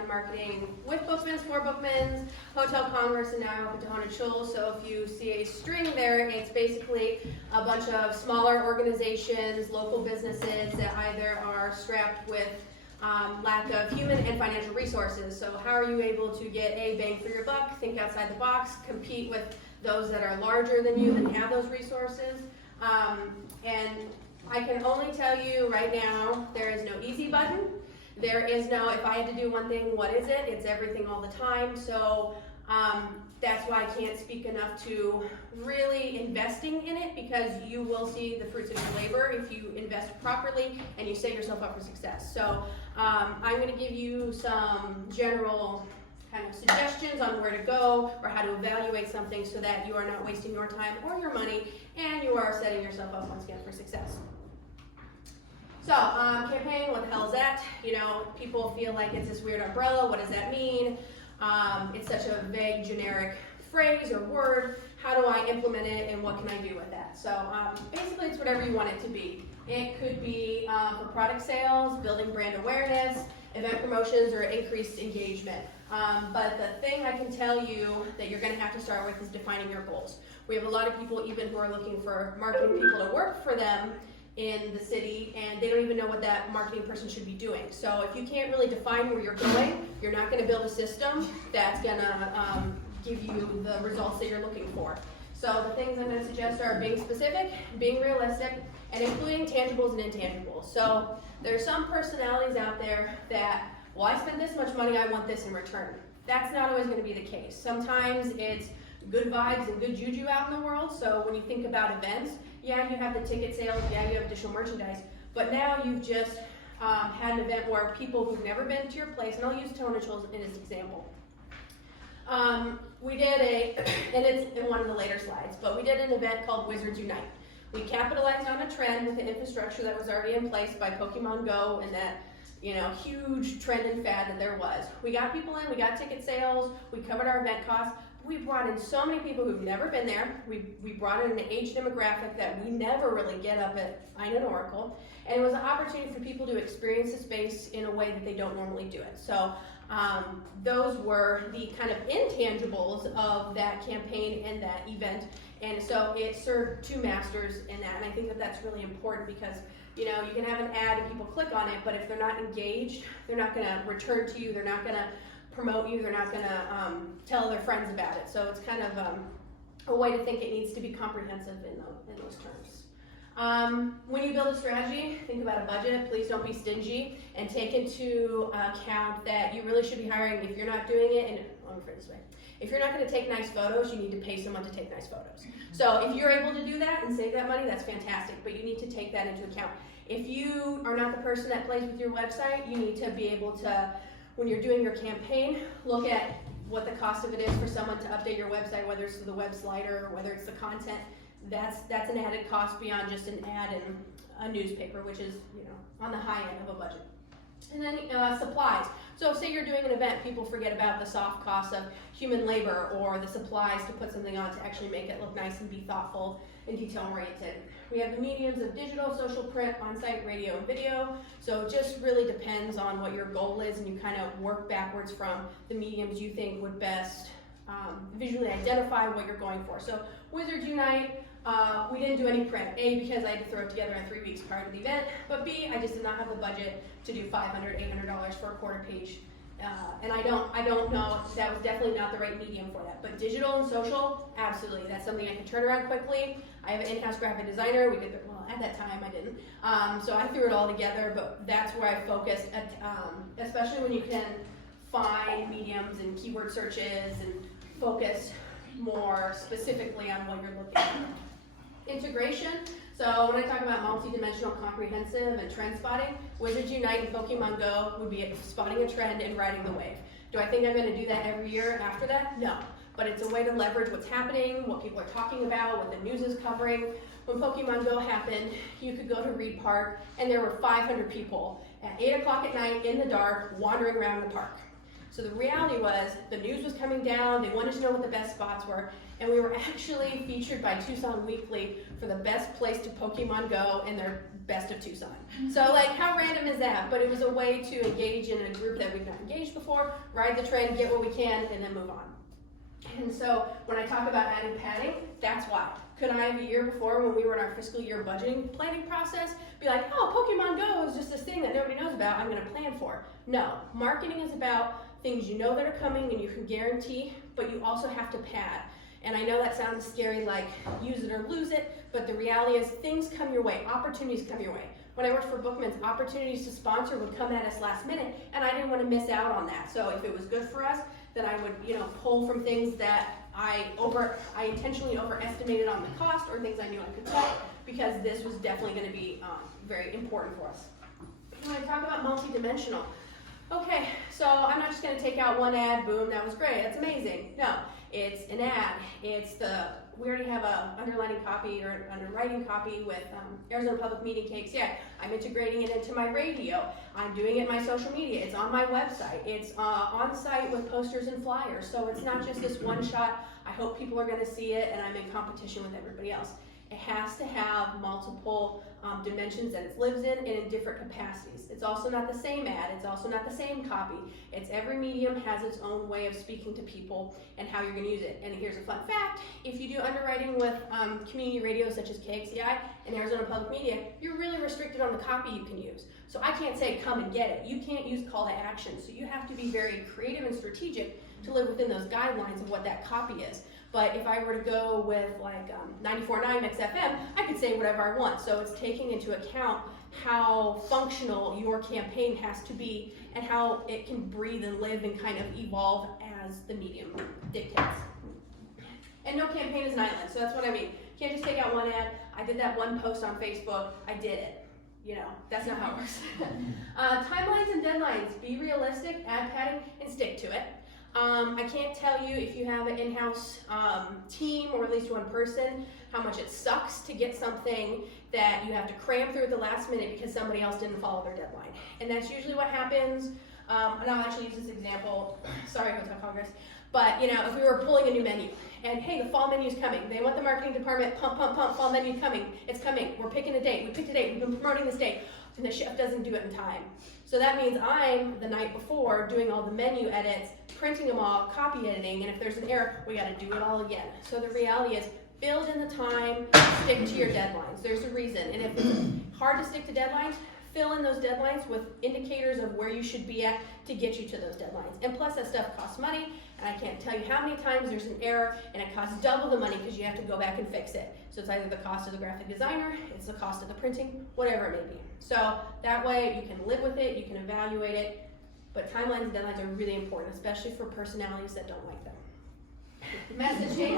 done marketing with Bookmans, for Bookmans, Hotel Congress, and now I'm open to Haunted Shoals. So if you see a string there, it's basically a bunch of smaller organizations, local businesses that either are strapped with lack of human and financial resources. So how are you able to get a bang for your buck, think outside the box, compete with those that are larger than you and have those resources? And I can only tell you right now, there is no easy button. There is no, if I had to do one thing, what is it? It's everything all the time. So that's why I can't speak enough to really investing in it, because you will see the fruits of your labor if you invest properly and you set yourself up for success. So I'm going to give you some general kind of suggestions on where to go or how to evaluate something so that you are not wasting your time or your money and you are setting yourself up once again for success. So, campaign, what the hell is that? You know, people feel like it's this weird umbrella. What does that mean? It's such a vague, generic phrase or word. How do I implement it and what can I do with that? So, basically it's whatever you want it to be. It could be for product sales, building brand awareness, event promotions, or increased engagement. But the thing I can tell you that you're going to have to start with is defining your goals. We have a lot of people even who are looking for marketing people to work for them in the city, and they don't even know what that marketing person should be doing. So if you can't really define where you're going, you're not going to build a system that's going to give you the results that you're looking for. So the things I'm going to suggest are being specific, being realistic, and including tangibles and intangibles. So there are some personalities out there that, well, I spent this much money, I want this in return. That's not always going to be the case. Sometimes it's good vibes and good juju out in the world. So when you think about events, yeah, you have the ticket sales, yeah, you have additional merchandise, but now you've just had an event where people who've never been to your place, and I'll use Haunted Shoals in as an example. We did and it's in one of the later slides, but we did an event called Wizards Unite. We capitalized on a trend with the infrastructure that was already in place by Pokemon Go and that, you know, huge trend and fad that there was. We got people in, we got ticket sales, we covered our event costs. We brought in so many people who've never been there. We brought in an age demographic that we never really get up at Ein and Oracle. And it was an opportunity for people to experience the space in a way that they don't normally do it. So those were the kind of intangibles of that campaign and that event. And so it served two masters in that. And I think that that's really important because, you know, you can have an ad and people click on it, but if they're not engaged, they're not going to return to you. They're not going to promote you. They're not going to tell their friends about it. So it's kind of a way to think it needs to be comprehensive in those terms. When you build a strategy, think about a budget. Please don't be stingy and take into account that you really should be hiring if you're not doing it. And let me phrase this way. If you're not going to take nice photos, you need to pay someone to take nice photos. So if you're able to do that and save that money, that's fantastic. But you need to take that into account. If you are not the person that plays with your website, you need to be able to, when you're doing your campaign, look at what the cost of it is for someone to update your website, whether it's the web slider or whether it's the content. That's an added cost beyond just an ad in a newspaper, which is, you know, on the high end of a budget. And then supplies. So say you're doing an event, people forget about the soft costs of human labor or the supplies to put something on to actually make it look nice and be thoughtful and detail-oriented. We have the mediums of digital, social, print, on-site, radio, and video. So it just really depends on what your goal is, and you kind of work backwards from the mediums you think would best visually identify what you're going for. So Wizards Unite, we didn't do any print. A, because I had to throw it together in 3 weeks prior to the event, but B, I just did not have the budget to do $500, $800 for a quarter page. And I don't know, that was definitely not the right medium for that. But digital and social, absolutely. That's something I can turn around quickly. I have an in-house graphic designer. We did, well, at that time I didn't. So I threw it all together, but that's where I focused, especially when you can find mediums and keyword searches and focus more specifically on what you're looking for. Integration. So when I talk about multi-dimensional, comprehensive, and trend spotting, Wizards Unite and Pokemon Go would be spotting a trend and riding the wave. Do I think I'm going to do that every year after that? No. But it's a way to leverage what's happening, what people are talking about, what the news is covering. When Pokemon Go happened, you could go to Reed Park, and there were 500 people at 8 o'clock at night in the dark wandering around the park. So the reality was the news was coming down, they wanted to know what the best spots were, and we were actually featured by Tucson Weekly for the best place to Pokemon Go in their Best of Tucson. So like, how random is that? But it was a way to engage in a group that we've not engaged before, ride the trend, get what we can, and then move on. And so when I talk about adding padding, that's why. Could I have a year before, when we were in our fiscal year budgeting planning process, be like, oh, Pokemon Go is just this thing that nobody knows about, I'm gonna plan for? No, marketing is about things you know that are coming and you can guarantee, but you also have to pad. And I know that sounds scary, like use it or lose it, but the reality is things come your way, opportunities come your way. When I worked for Bookman's, opportunities to sponsor would come at us last minute, and I didn't want to miss out on that. So if it was good for us, then I would, pull from things that I intentionally overestimated on the cost, or things I knew I could cut, because this was definitely going to be very important for us. When I talk about multidimensional, okay, so I'm not just going to take out one ad, boom, that was great, that's amazing. No, it's an ad. We already have a underlining copy or an underwriting copy with Arizona Public Meeting Cakes. Yeah, I'm integrating it into my radio. I'm doing it in my social media. It's on my website. It's on site with posters and flyers. So it's not just this one shot. I hope people are going to see it, and I'm in competition with everybody else. It has to have multiple dimensions that it lives in and in different capacities. It's also not the same ad, it's also not the same copy. It's every medium has its own way of speaking to people and how you're going to use it. And here's a fun fact, if you do underwriting with community radios such as KXCI and Arizona Public Media, you're really restricted on the copy you can use. So I can't say come and get it. You can't use call to action. So you have to be very creative and strategic to live within those guidelines of what that copy is. But if I were to go with like 94.9 XFM, I could say whatever I want. So it's taking into account how functional your campaign has to be and how it can breathe and live and kind of evolve as the medium dictates. And no campaign is an island, so that's what I mean. You can't just take out one ad. I did that one post on Facebook, I did it. That's not how it works. Timelines and deadlines, be realistic, add padding, and stick to it. I can't tell you if you have an in-house team or at least one person how much it sucks to get something that you have to cram through at the last minute because somebody else didn't follow their deadline. And that's usually what happens, and I'll actually use this example, sorry Hotel Congress, but if we were pulling a new menu and hey, the fall menu's coming, they want the marketing department, pump, fall menu's coming, it's coming, we're picking a date, we picked a date, we've been promoting this date, and the chef doesn't do it in time. So that means I'm, the night before, doing all the menu edits, printing them all, copy editing, and if there's an error, we gotta do it all again. So the reality is, build in the time, stick to your deadlines. There's a reason, and if it's hard to stick to deadlines, fill in those deadlines with indicators of where you should be at to get you to those deadlines. And plus that stuff costs money, and I can't tell you how many times there's an error, and it costs double the money because you have to go back and fix it. So it's either the cost of the graphic designer, it's the cost of the printing, whatever it may be. So that way you can live with it, you can evaluate it, but timelines and deadlines are really important, especially for personalities that don't like them. Messaging,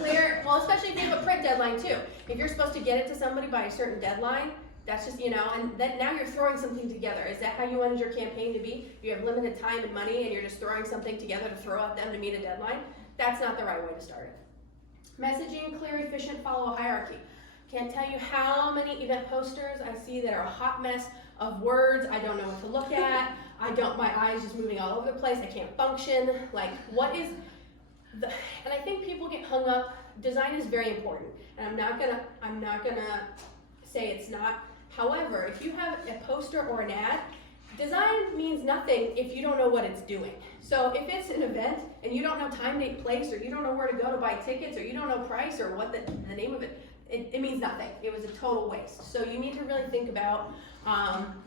clear, well, especially if you have a print deadline too. If you're supposed to get it to somebody by a certain deadline, that's just, and then now you're throwing something together. Is that how you wanted your campaign to be? You have limited time and money and you're just throwing something together to throw at them to meet a deadline? That's not the right way to start it. Messaging, clear, efficient, follow a hierarchy. Can't tell you how many event posters I see that are a hot mess of words. I don't know what to look at. My eyes just moving all over the place. I can't function. Like, what is the, and I think people get hung up. Design is very important, and I'm not gonna say it's not. However, if you have a poster or an ad, design means nothing if you don't know what it's doing. So if it's an event and you don't know time, date, place, or you don't know where to go to buy tickets, or you don't know price or what the name of it, it means nothing. It was a total waste. So you need to really think about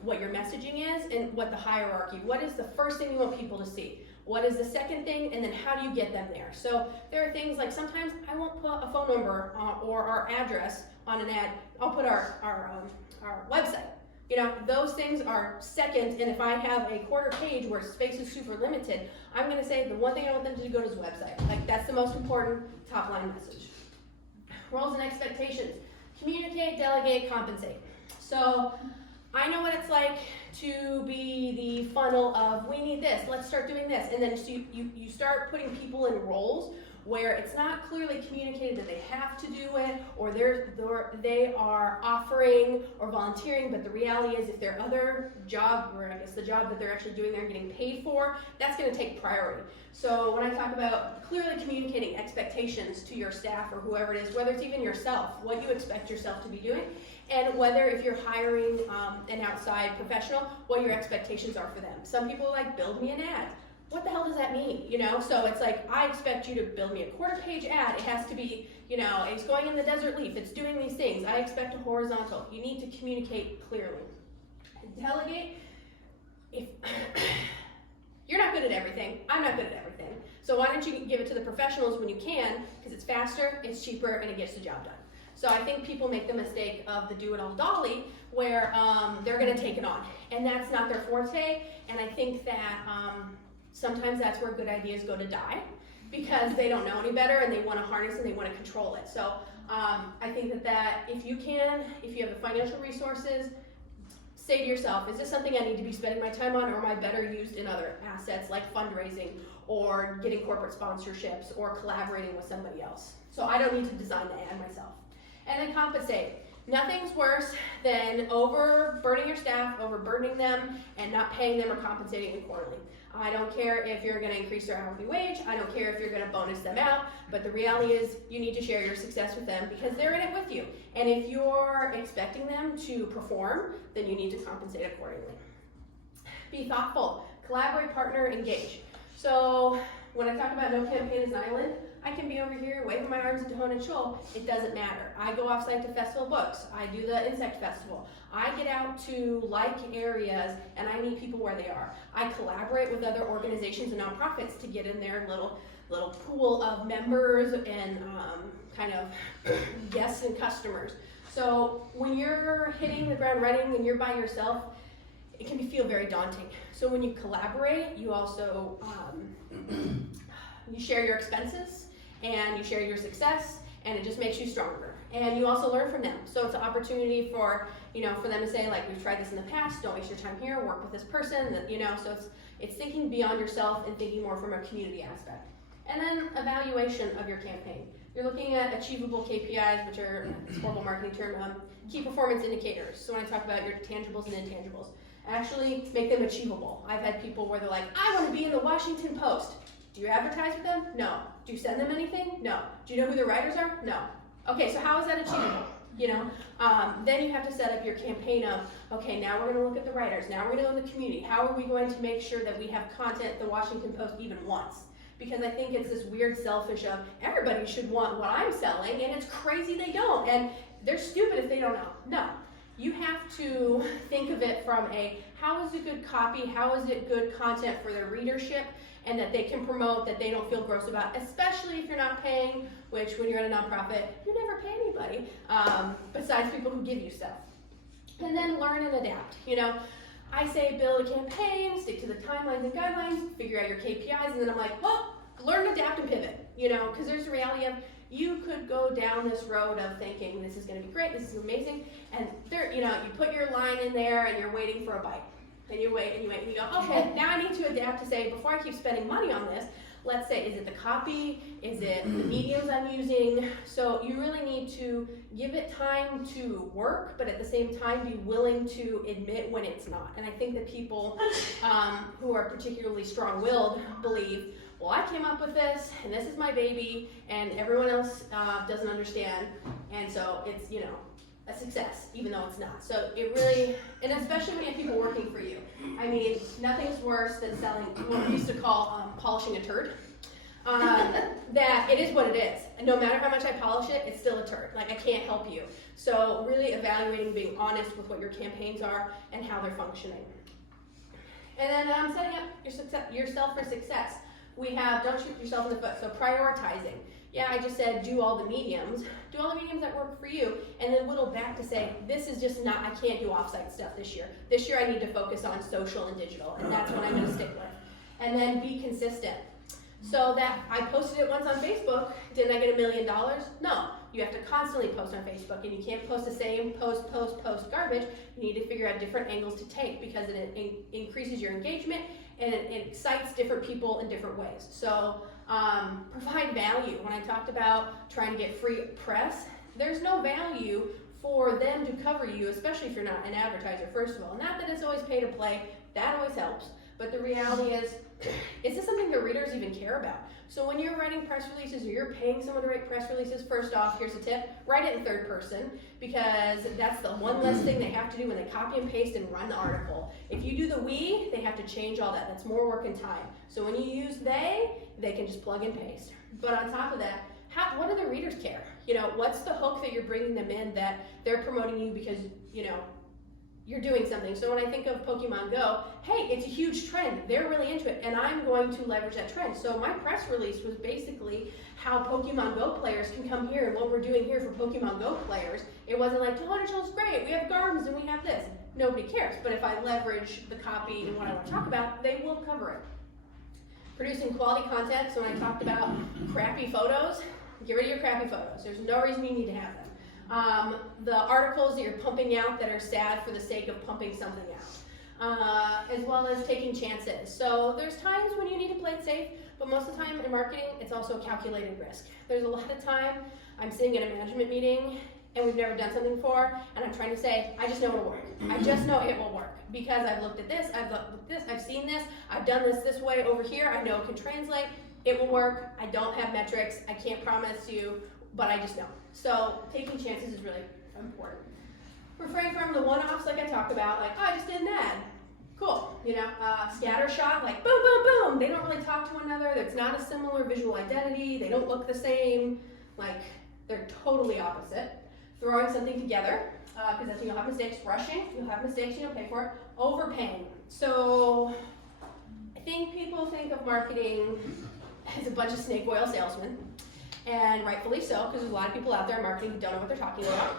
what your messaging is and what the hierarchy, what is the first thing you want people to see? What is the second thing, and then how do you get them there? So there are things like sometimes I won't put a phone number or our address on an ad. I'll put our website. Those things are second, and if I have a quarter page where space is super limited, I'm gonna say the one thing I want them to go to is website. Like, that's the most important top line message. Roles and expectations. Communicate, delegate, compensate. So I know what it's like to be the funnel of, we need this, let's start doing this. And then so you start putting people in roles where it's not clearly communicated that they have to do it, or they are offering or volunteering, but the reality is if their other job, or I guess the job that they're actually doing they're getting paid for, that's going to take priority. So when I talk about clearly communicating expectations to your staff or whoever it is, whether it's even yourself, what you expect yourself to be doing, and whether if you're hiring an outside professional, what your expectations are for them. Some people are like, build me an ad. What the hell does that mean? You know, so it's like, I expect you to build me a quarter-page ad. It has to be, you know, it's going in the desert leaf. It's doing these things. I expect a horizontal. You need to communicate clearly. Delegate. If you're not good at everything, I'm not good at everything. So why don't you give it to the professionals when you can, because it's faster, it's cheaper, and it gets the job done. So I think people make the mistake of the do-it-all dolly, where they're going to take it on, and that's not their forte. And I think that sometimes that's where good ideas go to die, because they don't know any better and they want to harness and they want to control it. So I think that if you have the financial resources, say to yourself, is this something I need to be spending my time on, or am I better used in other assets like fundraising or getting corporate sponsorships or collaborating with somebody else? So I don't need to design the ad myself. And then compensate. Nothing's worse than overburdening your staff, overburdening them, and not paying them or compensating them accordingly. I don't care if you're going to increase their hourly wage. I don't care if you're going to bonus them out. But the reality is you need to share your success with them because they're in it with you. And if you're expecting them to perform, then you need to compensate accordingly. Be thoughtful. Collaborate, partner, engage. So when I talk about no campaign is an island, I can be over here waving my arms at Tohono and Shoal. It doesn't matter. I go offsite to Festival Books. I do the Insect Festival. I get out to like areas and I meet people where they are. I collaborate with other organizations and nonprofits to get in their little pool of members and kind of guests and customers. So when you're hitting the ground running and you're by yourself, it can feel very daunting. So when you collaborate, you also you share your expenses and you share your success, and it just makes you stronger. And you also learn from them. So it's an opportunity for them to say, like, we've tried this in the past, don't waste your time here, work with this person, so it's thinking beyond yourself and thinking more from a community aspect. And then evaluation of your campaign. You're looking at achievable KPIs, which are a horrible marketing term, key performance indicators. So when I talk about your tangibles and intangibles, actually make them achievable. I've had people where they're like, I want to be in the Washington Post. Do you advertise with them? No. Do you send them anything? No. Do you know who the writers are? No. Okay, so how is that achievable? Then you have to set up your campaign of, okay, now we're going to look at the writers. Now we're going to look at the community. How are we going to make sure that we have content the Washington Post even wants? Because I think it's this weird selfish of everybody should want what I'm selling, and it's crazy they don't. And they're stupid if they don't know. No. You have to think of it from how is it good copy, how is it good content for their readership, and that they can promote, that they don't feel gross about, especially if you're not paying, which when you're at a nonprofit, you never pay anybody, besides people who give you stuff. And then learn and adapt. I say build a campaign, stick to the timelines and guidelines, figure out your KPIs, and then I'm like, well, learn, adapt, and pivot, because there's the reality of you could go down this road of thinking this is going to be great, this is amazing, and there, you put your line in there and you're waiting for a bite. And you wait and you wait and you go, okay, now I need to adapt to say, before I keep spending money on this, let's say, is it the copy? Is it the mediums I'm using? So you really need to give it time to work, but at the same time be willing to admit when it's not. And I think that people who are particularly strong-willed believe, well, I came up with this, and this is my baby, and everyone else doesn't understand, and so it's, a success, even though it's not. So it really, and especially when you have people working for you. I mean, nothing's worse than selling what we used to call polishing a turd. That it is what it is. And no matter how much I polish it, it's still a turd. Like, I can't help you. So really evaluating, being honest with what your campaigns are and how they're functioning. And then setting up yourself for success. We have, don't shoot yourself in the foot, so prioritizing. Yeah, I just said do all the mediums. Do all the mediums that work for you, and then whittle back to say, this is just not, I can't do offsite stuff this year. This year I need to focus on social and digital, and that's what I'm going to stick with. And then be consistent. So that I posted it once on Facebook, didn't I get $1 million? No. You have to constantly post on Facebook, and you can't post the same post garbage. You need to figure out different angles to take because it increases your engagement and it excites different people in different ways. So Provide value. When I talked about trying to get free press, there's no value for them to cover you, especially if you're not an advertiser, first of all. Not that it's always pay to play, that always helps, but the reality is this something the readers even care about? So when you're writing press releases or you're paying someone to write press releases, first off, here's a tip, write it in third person, because that's the one less thing they have to do when they copy and paste and run the article. If you do the we, they have to change all that. That's more work and time. So when you use they can just plug and paste. But on top of that, what do the readers care? You know, what's the hook that you're bringing them in that they're promoting you because, you know, you're doing something. So when I think of Pokemon Go, hey, it's a huge trend. They're really into it, and I'm going to leverage that trend. So my press release was basically how Pokemon Go players can come here and what we're doing here for Pokemon Go players. It wasn't like, 200 is great, we have gardens and we have this. Nobody cares. But if I leverage the copy and what I want to talk about, they will cover it. Producing quality content. So when I talked about crappy photos, get rid of your crappy photos. There's no reason you need to have them. The articles that you're pumping out that are sad for the sake of pumping something out, as well as taking chances. So there's times when you need to play it safe, but most of the time in marketing, it's also a calculated risk. There's a lot of time I'm sitting at a management meeting and we've never done something before, and I'm trying to say, I just know it'll work. I just know it will work because I've looked at this, I've looked at this, I've seen this, I've done this way over here, I know it can translate, it will work. I don't have metrics, I can't promise you, but I just know. So taking chances is really important. Refrain from the one-offs like I talked about, like, oh, I just did an ad. Cool, you know, scatter shot, like boom, boom, boom. They don't really talk to one another. It's not a similar visual identity. They don't look the same. Like, they're totally opposite. Throwing something together, because that's when you'll have mistakes. Rushing, you'll have mistakes, you'll pay for it. Overpaying. So I think people think of marketing as a bunch of snake oil salesmen. And rightfully so, because there's a lot of people out there in marketing who don't know what they're talking about.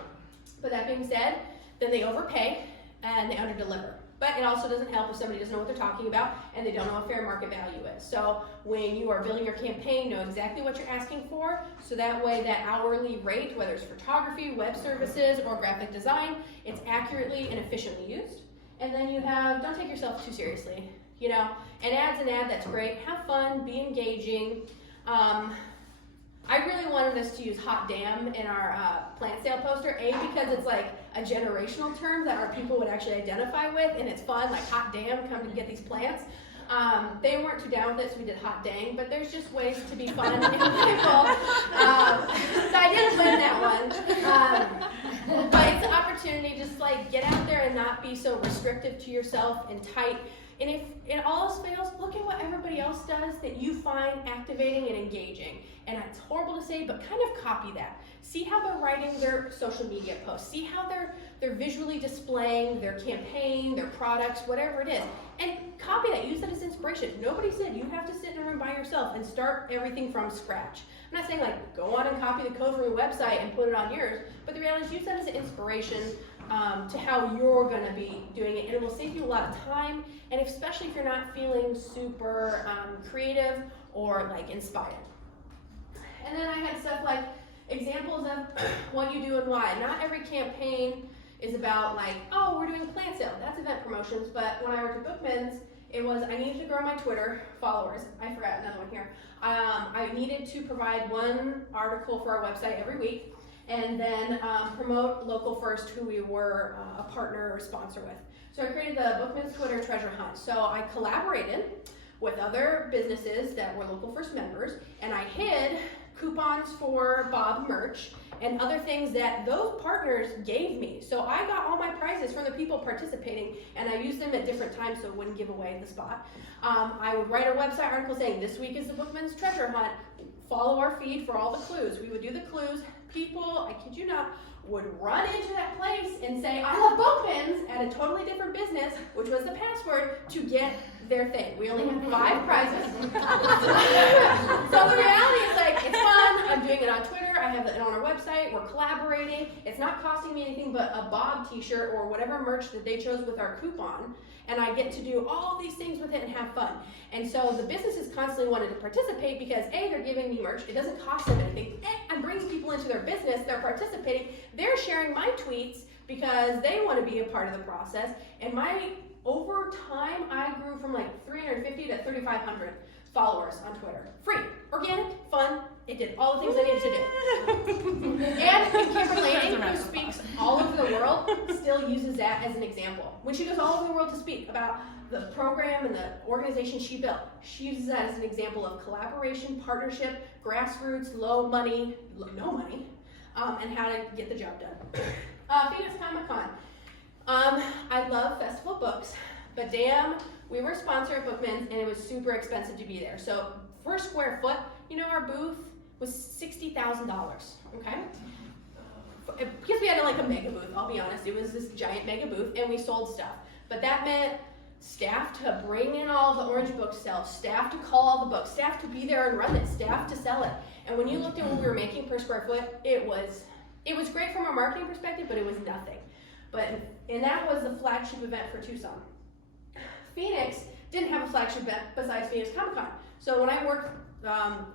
But that being said, then they overpay and they underdeliver. But it also doesn't help if somebody doesn't know what they're talking about and they don't know what fair market value is. So when you are building your campaign, know exactly what you're asking for, so that way that hourly rate, whether it's photography, web services, or graphic design, it's accurately and efficiently used. And then you have, don't take yourself too seriously. You know, an ad's an ad, that's great. Have fun, be engaging. I really wanted us to use hot damn in our plant sale poster, because it's like a generational term that our people would actually identify with, and it's fun, like hot damn, come to get these plants. They weren't too down with it, so we did hot dang, but there's just ways to be fun and playful. So I didn't win that one. But it's an opportunity, just like get out there and not be so restrictive to yourself and tight. And if it all else fails, look at what everybody else does that you find activating and engaging. And it's horrible to say, but kind of copy that. See how they're writing their social media posts. See how they're visually displaying their campaign, their products, whatever it is. And copy that, use that as inspiration. Nobody said you have to sit in a room by yourself and start everything from scratch. I'm not saying like go on and copy the code from your website and put it on yours, but the reality is use that as an inspiration to how you're going to be doing it, and it will save you a lot of time, and especially if you're not feeling super creative or like inspired. And then I had stuff like examples of what you do and why. Not every campaign is about like, oh, we're doing plant sale. That's event promotions. But when I worked at Bookman's, it was I needed to grow my Twitter followers. I forgot another one here. I needed to provide one article for our website every week, and then promote Local First, who we were a partner or sponsor with. So I created the Bookman's Twitter treasure hunt. So I collaborated with other businesses that were Local First members, and I hid coupons for Bob merch and other things that those partners gave me. So I got all my prizes from the people participating, and I used them at different times so it wouldn't give away the spot. I would write a website article saying, this week is the Bookman's treasure hunt. Follow our feed for all the clues. We would do the clues. People, I kid you not, would run into that place and say, I love Bookman's at a totally different business, which was the password, to get their thing. We only had 5 prizes. So the reality is like, it's fun. I'm doing it on Twitter. I have it on our website. We're collaborating. It's not costing me anything but a Bob t-shirt or whatever merch that they chose with our coupon. And I get to do all these things with it and have fun. And so the businesses constantly wanted to participate because A, they're giving me merch. It doesn't cost them anything. I'm bringing people into their business. They're participating. They're sharing my tweets because they want to be a part of the process. And over time, I grew from like 350 to 3,500. followers on Twitter. Free, organic, fun. It did all the things I needed to do. And Kimberly Lanning, who speaks all over the world, still uses that as an example. When she goes all over the world to speak about the program and the organization she built, she uses that as an example of collaboration, partnership, grassroots, no money, and how to get the job done. Phoenix Comic-Con. I love festival books, but damn, we were a sponsor of Bookman's and it was super expensive to be there. So per square foot, our booth was $60,000, okay? Because we had like a mega booth, I'll be honest. It was this giant mega booth and we sold stuff. But that meant staff to bring in all the orange book sales, staff to call all the books, staff to be there and run it, staff to sell it. And when you looked at what we were making per square foot, it was great from a marketing perspective, but it was nothing. And that was the flagship event for Tucson. Phoenix didn't have a flagship event besides Phoenix Comic-Con. So when I worked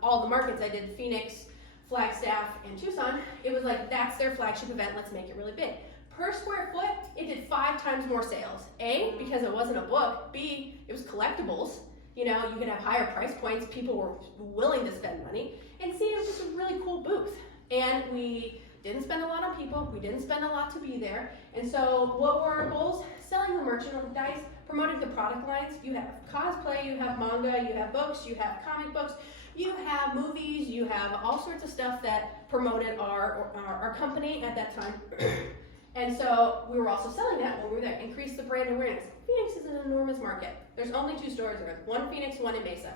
all the markets, I did Phoenix, Flagstaff, and Tucson. It was like, that's their flagship event, let's make it really big. Per square foot, it did 5 times more sales. A, because it wasn't a book. B, it was collectibles. You could have higher price points. People were willing to spend money. And C, it was just a really cool booth. And we didn't spend a lot on people. We didn't spend a lot to be there. And so what were our goals? Selling the merchandise, promoting the product lines. You have cosplay, you have manga, you have books, you have comic books, you have movies, you have all sorts of stuff that promoted our company at that time. And so we were also selling that when we were there, increase the brand awareness. Phoenix is an enormous market. There's only 2 stores there, one Phoenix, one in Mesa.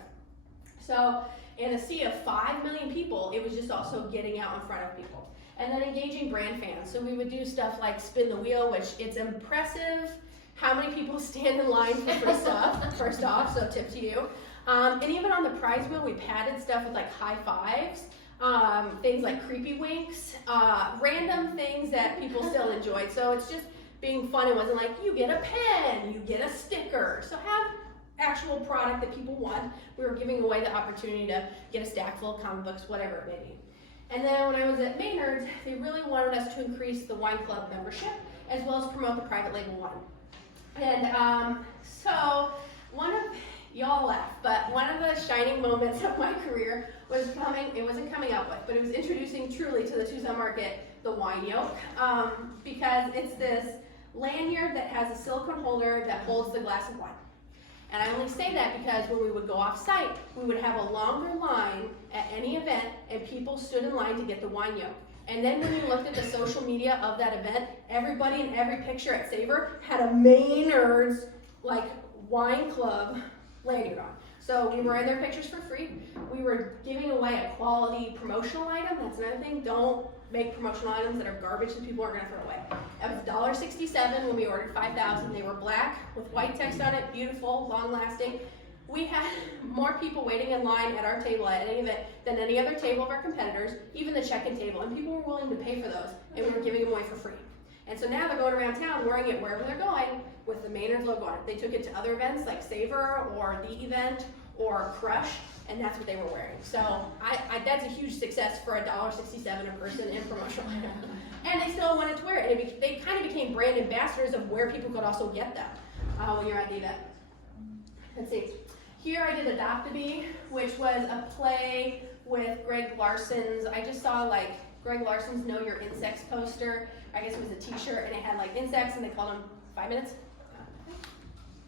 So in a sea of 5 million people, it was just also getting out in front of people. And then engaging brand fans. So we would do stuff like spin the wheel, which it's impressive how many people stand in line for free stuff, first off, so tip to you. And even on the prize wheel, we padded stuff with like high fives, things like creepy winks, random things that people still enjoyed. So it's just being fun. It wasn't like, you get a pen, you get a sticker. So have actual product that people want. We were giving away the opportunity to get a stack full of comic books, whatever it may be. And then when I was at Maynard's, they really wanted us to increase the wine club membership as well as promote the private label wine. And so y'all laugh, but one of the shining moments of my career was it wasn't coming up with, but it was introducing truly to the Tucson market the wine yoke, because it's this lanyard that has a silicone holder that holds the glass of wine. And I only say that because when we would go off site, we would have a longer line at any event and people stood in line to get the wine yoke. And then when you looked at the social media of that event, everybody in every picture at Savor had a Maynard's wine club lanyard on. So we were in their pictures for free. We were giving away a quality promotional item. That's another thing. Don't make promotional items that are garbage that people are going to throw away. That was $1.67 when we ordered 5,000. They were black with white text on it, beautiful, long-lasting. We had more people waiting in line at our table at any event than any other table of our competitors, even the check-in table, and people were willing to pay for those, and we were giving them away for free. And so now they're going around town wearing it wherever they're going with the Maynard's logo on it. They took it to other events like Savor or The Event or Crush, and that's what they were wearing. So that's a huge success for $1.67 a person in promotional item. And they still wanted to wear it. And they kind of became brand ambassadors of where people could also get them when you're at the event. Let's see. Here I did Adopt-A-Bee, which was a play with Greg Larson's. I just saw Greg Larson's Know Your Insects poster. I guess it was a t-shirt and it had insects and they called them 5 minutes.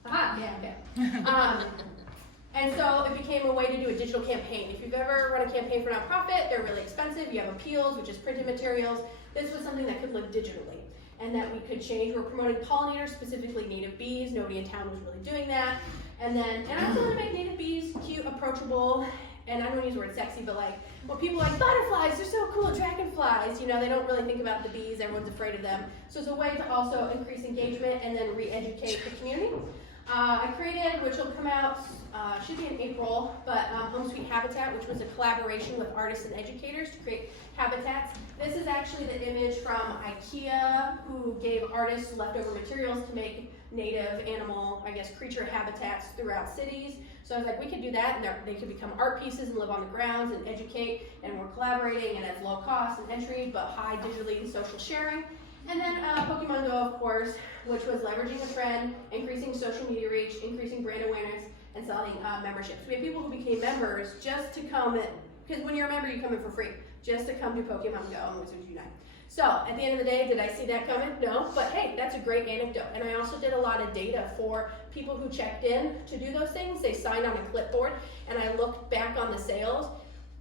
Aha, yeah. And so it became a way to do a digital campaign. If you've ever run a campaign for a nonprofit, they're really expensive. You have appeals, which is printed materials. This was something that could live digitally and that we could change. We're promoting pollinators, specifically native bees. Nobody in town was really doing that. And I also want to make native bees cute, approachable, and I don't use the word sexy, but when people are like, butterflies, they're so cool, dragonflies, they don't really think about the bees, everyone's afraid of them. So it's a way to also increase engagement and then re-educate the community. I created, which will come out, should be in April, but Home Sweet Habitat, which was a collaboration with artists and educators to create habitats. This is actually the image from IKEA, who gave artists leftover materials to make native animal, creature habitats throughout cities. So I was like, we could do that, and they could become art pieces and live on the grounds and educate, and we're collaborating, and it's low cost and entry, but high digitally and social sharing. And then Pokemon Go, of course, which was leveraging the trend, increasing social media reach, increasing brand awareness, and selling memberships. We had people who became members just to come in, because when you're a member, you come in for free, just to come do Pokemon Go and Wizards Unite. So at the end of the day, did I see that coming? No, but hey, that's a great anecdote. And I also did a lot of data for people who checked in to do those things. They signed on a clipboard, and I looked back on the sales.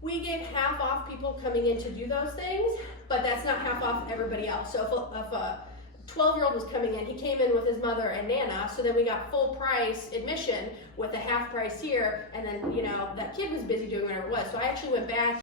We gave half off people coming in to do those things, but that's not half off everybody else. So if a 12-year-old was coming in, he came in with his mother and Nana, so then we got full price admission with a half price here, and then, you know, that kid was busy doing whatever it was. So I actually went back